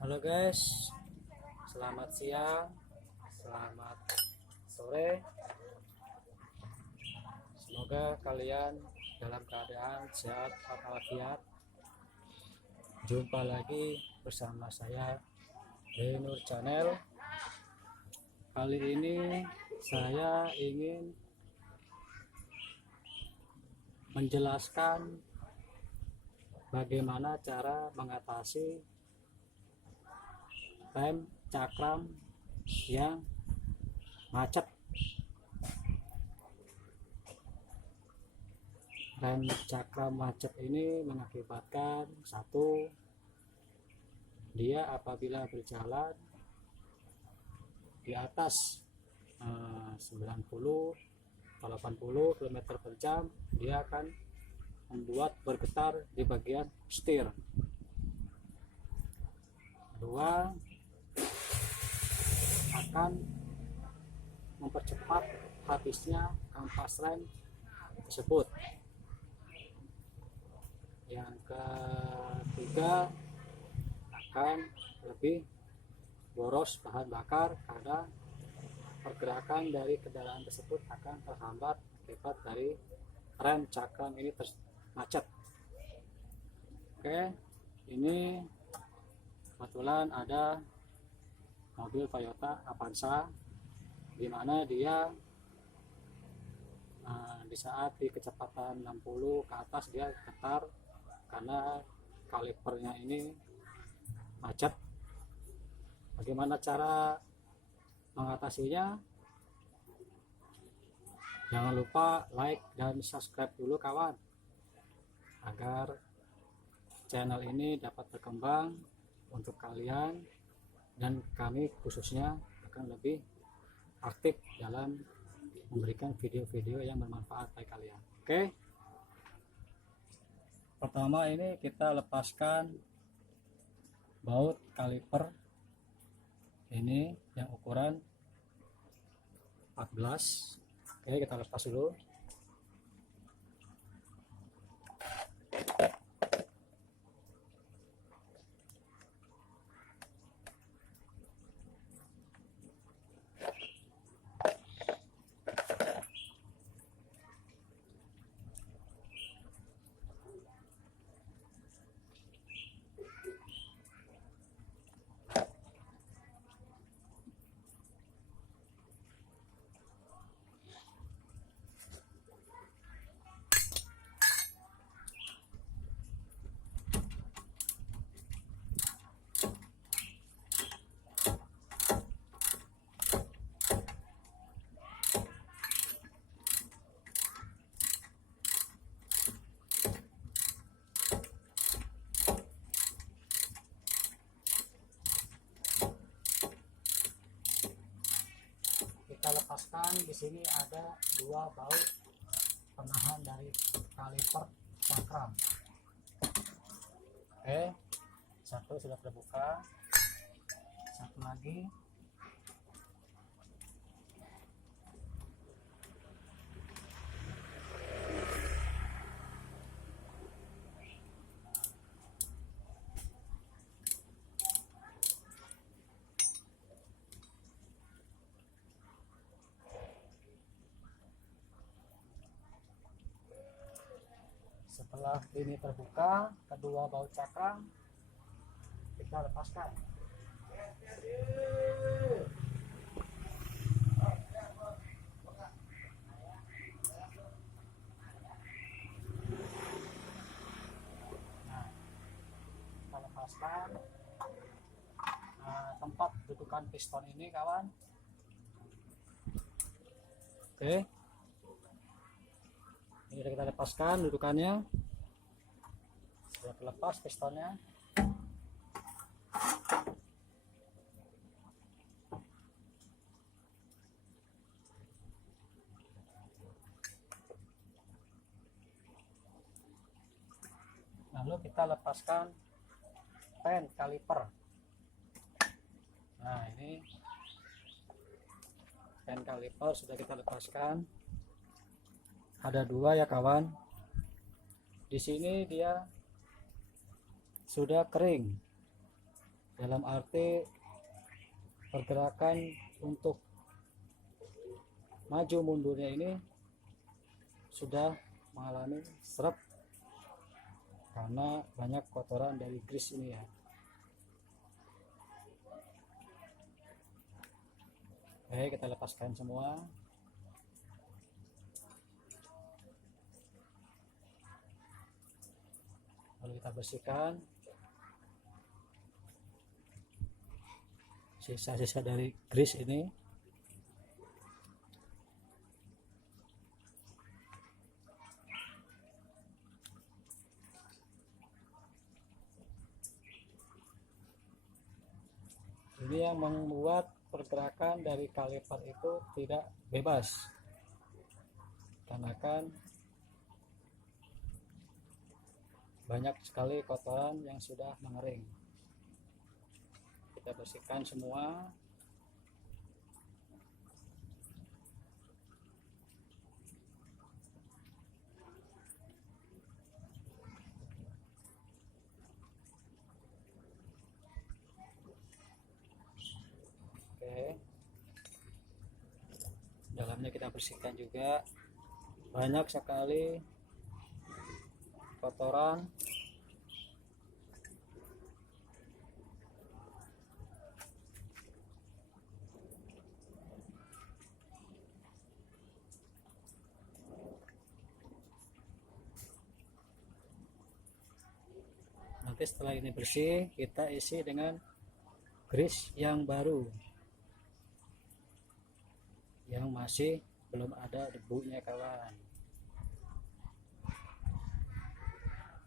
Halo guys, selamat siang, selamat sore. Semoga kalian dalam keadaan sehat walafiat. Jumpa lagi bersama saya di Nur Channel. Kali ini saya ingin menjelaskan bagaimana cara mengatasi rem cakram yang macet. Rem cakram macet ini mengakibatkan satu, dia apabila berjalan di atas 90 atau 80 km per jam, dia akan membuat bergetar di bagian setir. Kedua, akan mempercepat habisnya kampas rem tersebut. Yang ketiga, akan lebih boros bahan bakar karena pergerakan dari kendaraan tersebut akan terhambat akibat dari rem cakram ini macet. Oke, ini kebetulan ada mobil Toyota Avanza, di mana dia di saat di kecepatan 60 ke atas dia getar karena kalipernya ini macet. Bagaimana cara mengatasinya? Jangan lupa like dan subscribe dulu kawan, agar channel ini dapat berkembang untuk kalian, dan kami khususnya akan lebih aktif dalam memberikan video-video yang bermanfaat bagi kalian. Oke, pertama ini kita lepaskan baut kaliper ini yang ukuran 14. Oke, kita lepas dulu. Kita lepaskan. Di sini ada dua baut penahan dari kaliper cakram. Oke, satu sudah terbuka, satu lagi. Setelah ini terbuka, kedua baut cakram kita lepaskan. Nah, kita lepaskan tempat dudukan piston ini kawan. Oke, ini sudah kita lepaskan dudukannya. Sudah terlepas pistonnya. Lalu kita lepaskan pen kaliper. Nah, ini pen kaliper sudah kita lepaskan. Ada dua ya kawan. Di sini dia sudah kering. dalam arti pergerakan untuk maju mundurnya ini sudah mengalami seret karena banyak kotoran dari grease ini ya. Oke, kita lepaskan semua. Lalu kita bersihkan sisa-sisa dari grease ini. Ini yang membuat pergerakan dari kaliper itu tidak bebas, karena kan banyak sekali kotoran yang sudah mengering. Kita bersihkan semua. Oke, dalamnya kita bersihkan juga. Banyak sekali kotoran nanti setelah ini bersih kita isi dengan grease yang baru yang masih belum ada debunya kawan.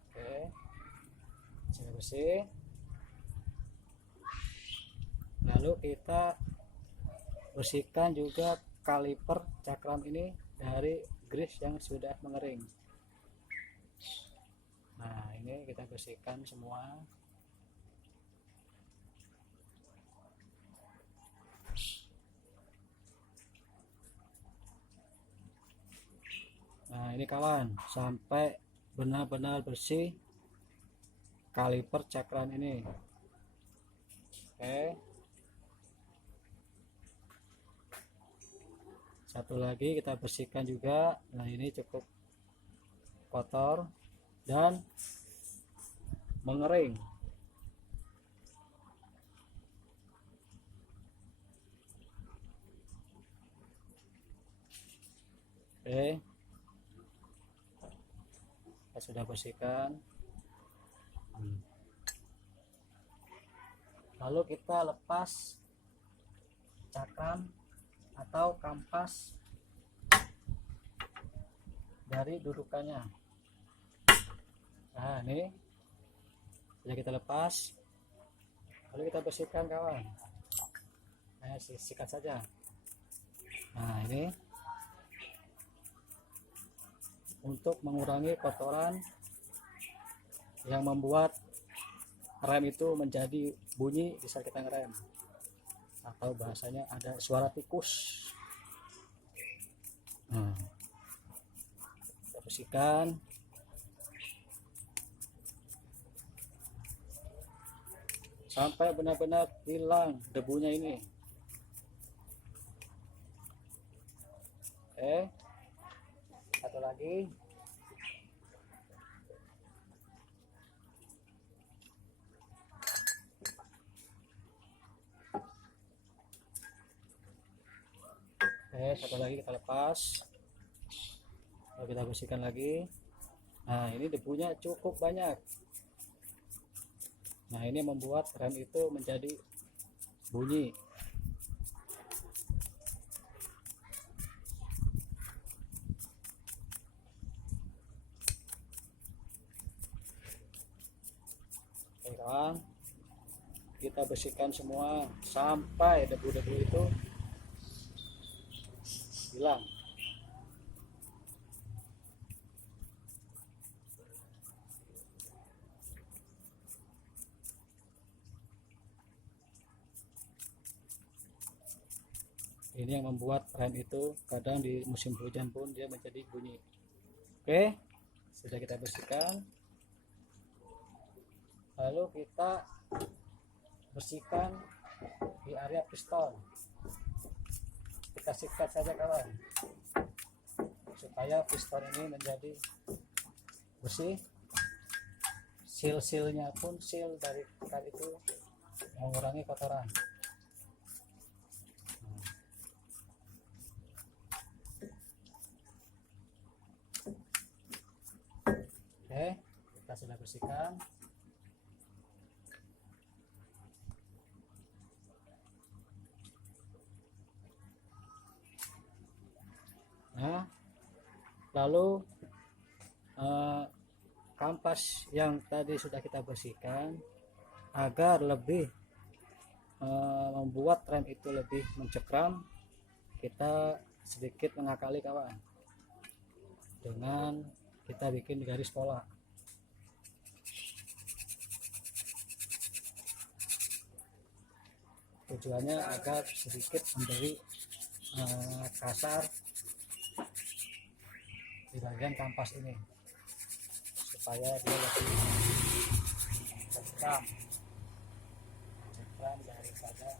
Oke, sudah bersih. Lalu kita bersihkan juga kaliper cakram ini dari grease yang sudah mengering. Nah, ini kita bersihkan semua. Nah, ini kawan, sampai benar-benar bersih kaliper cakram ini. Oke, satu lagi kita bersihkan juga. Nah, ini cukup kotor dan mengering. Oke, kita sudah bersihkan. Lalu kita lepas cakram atau kampas dari dudukannya. Nah, ini sudah kita lepas. Lalu kita bersihkan kawan. Nah, sikat saja. Nah, ini untuk mengurangi kotoran yang membuat rem itu menjadi bunyi di saat kita ngerem, atau bahasanya ada suara tikus. Nah, kita bersihkan. Sampai benar-benar hilang debunya ini. Oke, satu lagi. Oke, satu lagi kita lepas. Lalu kita bersihkan lagi. Nah, ini debunya cukup banyak. Nah, ini membuat rem itu menjadi bunyi. Oke kawan, kita bersihkan semua sampai debu-debu itu hilang. Ini yang membuat rem itu kadang di musim hujan pun dia menjadi bunyi. Oke, sudah kita bersihkan. Lalu kita bersihkan di area piston. Kita sikat saja kawan, supaya piston ini menjadi bersih. Seal-sealnya pun, seal dari pikat itu mengurangi kotoran. Oke, kita sudah bersihkan. Nah, lalu kampas yang tadi sudah kita bersihkan, agar lebih membuat rem itu lebih mencekram, kita sedikit mengakali kawan, dengan kita bikin garis pola. Tujuannya agar sedikit memberi kasar di bagian kampas ini, supaya dia lebih mencekram daripada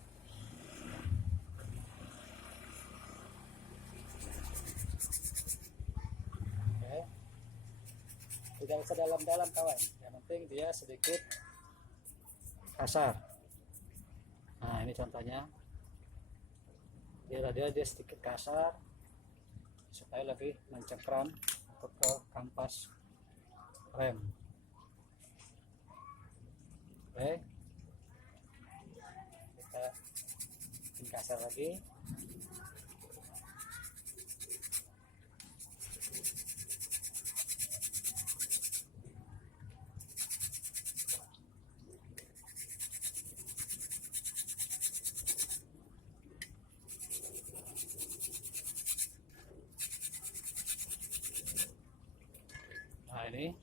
tidak usah dalam-dalam kawan, yang penting dia sedikit kasar. Nah, ini contohnya, dia sedikit kasar supaya lebih mencekram untuk ke kampas rem. Oke, kita bikin kasar lagi. Nah, ini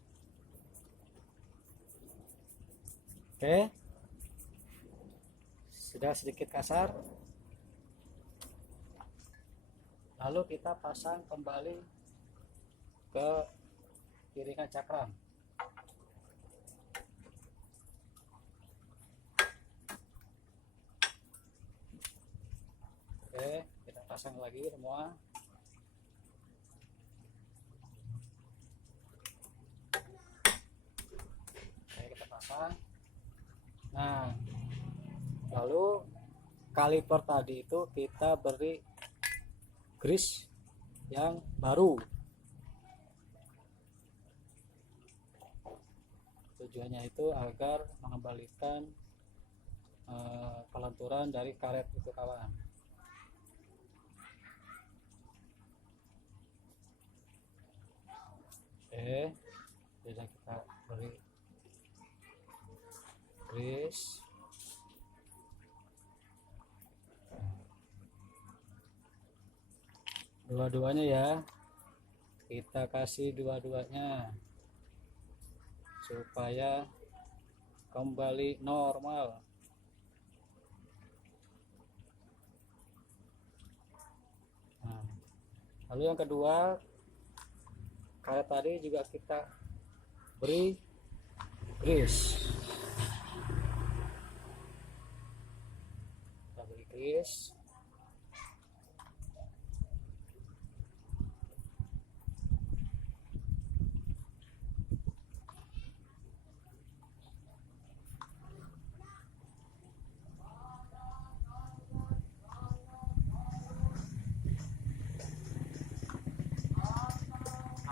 oke, sudah sedikit kasar. Lalu kita pasang kembali ke piringan cakram. Oke, kita pasang lagi semua. Nah, lalu kaliper tadi itu kita beri grease yang baru. Tujuannya itu agar mengembalikan kelenturan dari karet itu kawan. Oke, jadi kita beri grease. Dua-duanya ya, kita kasih dua-duanya supaya kembali normal. Nah, lalu yang kedua, karet tadi juga kita beri grease. Kita beri grease.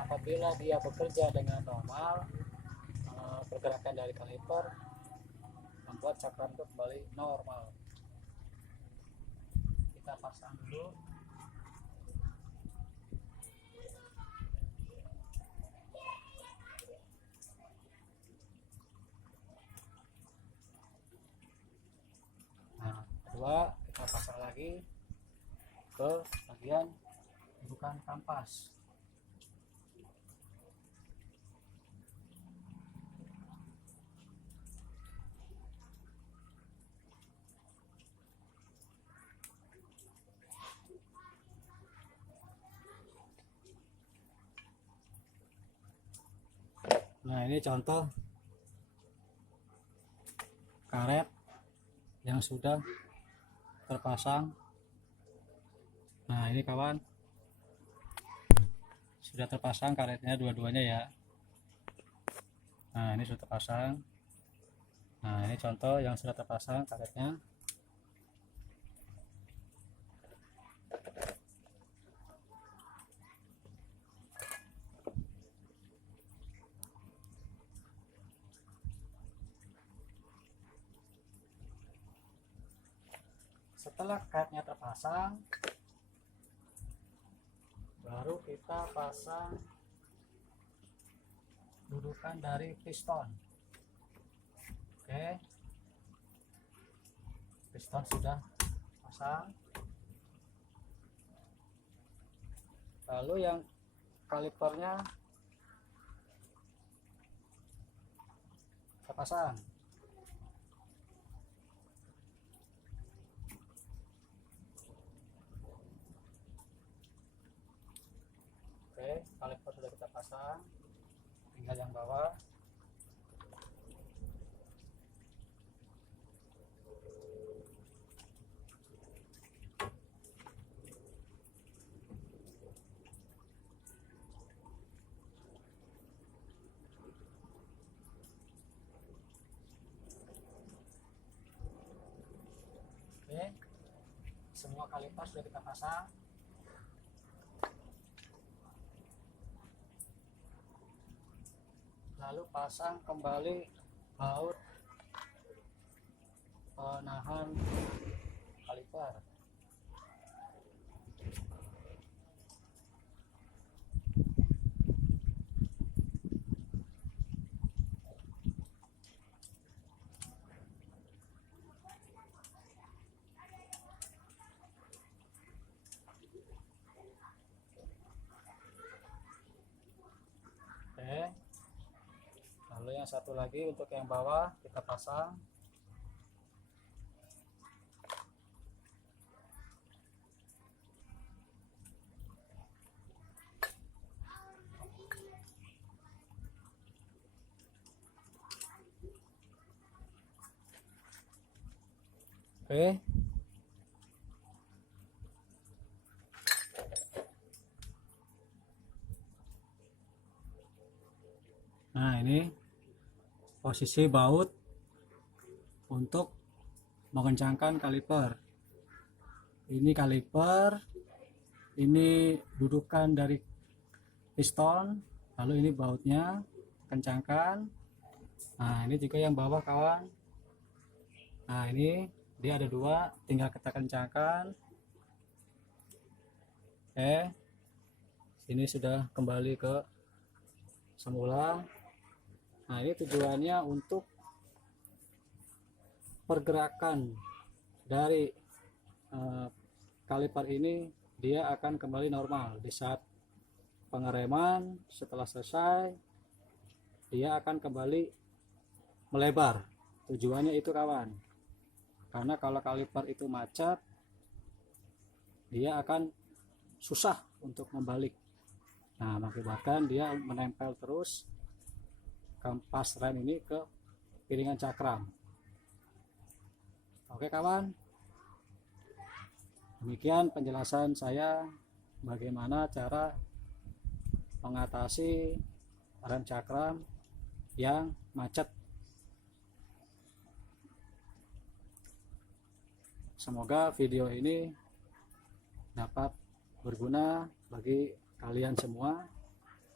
Apabila dia bekerja dengan normal, pergerakan dari kaliper membuat cakram itu kembali normal. Kita pasang dulu. Nah, kedua kita pasang lagi ke bagian bukan kampas. Nah, ini contoh karet yang sudah terpasang. Nah ini kawan, sudah terpasang karetnya dua-duanya ya. Nah ini sudah terpasang. Nah ini contoh yang sudah terpasang karetnya. Setelah karetnya terpasang, baru kita pasang dudukan dari piston. Oke, piston sudah pasang. Lalu yang kalipernya kita pasang. Oke, kaliper sudah kita pasang, tinggal yang bawah. Oke, semua kaliper sudah kita pasang. Lalu pasang kembali baut penahan kaliper. Oke, lalu yang satu lagi untuk yang bawah kita pasang. Oke, nah ini posisi baut untuk mengencangkan kaliper. Ini kaliper, ini dudukan dari piston, lalu ini bautnya, kencangkan. Nah ini juga yang bawah kawan. Nah ini dia ada dua, tinggal kita kencangkan. Oke, ini sudah kembali ke semula. Nah ini tujuannya untuk pergerakan dari kaliper ini, dia akan kembali normal di saat pengereman. Setelah selesai, dia akan kembali melebar. Tujuannya itu kawan, karena kalau kaliper itu macet, dia akan susah untuk membalik. Nah mengakibatkan dia menempel terus kampas rem ini ke piringan cakram. Oke kawan, demikian penjelasan saya bagaimana cara mengatasi rem cakram yang macet. Semoga video ini dapat berguna bagi kalian semua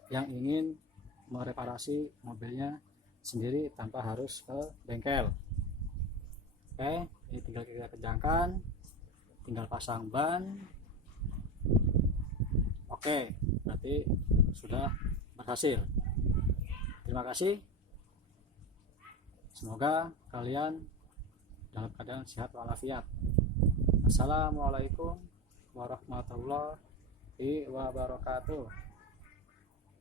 yang ingin mereparasi mobilnya sendiri tanpa harus ke bengkel. Oke, ini tinggal kita kencangkan, tinggal pasang ban. Oke, berarti sudah berhasil. Terima kasih. Semoga kalian dalam keadaan sehat walafiat. Assalamualaikum warahmatullahi wabarakatuh.